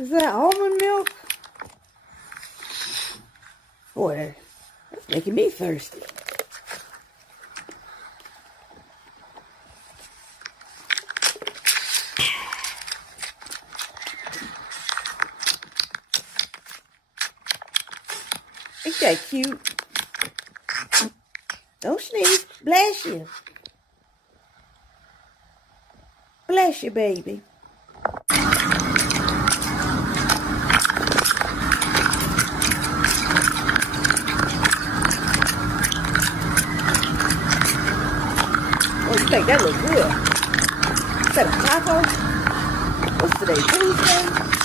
Is that almond milk? Boy, that's making me thirsty. Ain't that cute? Don't sneeze. Bless you. Bless you, baby. Oh, you think that look good? Is that a taco? What's today, Tuesday?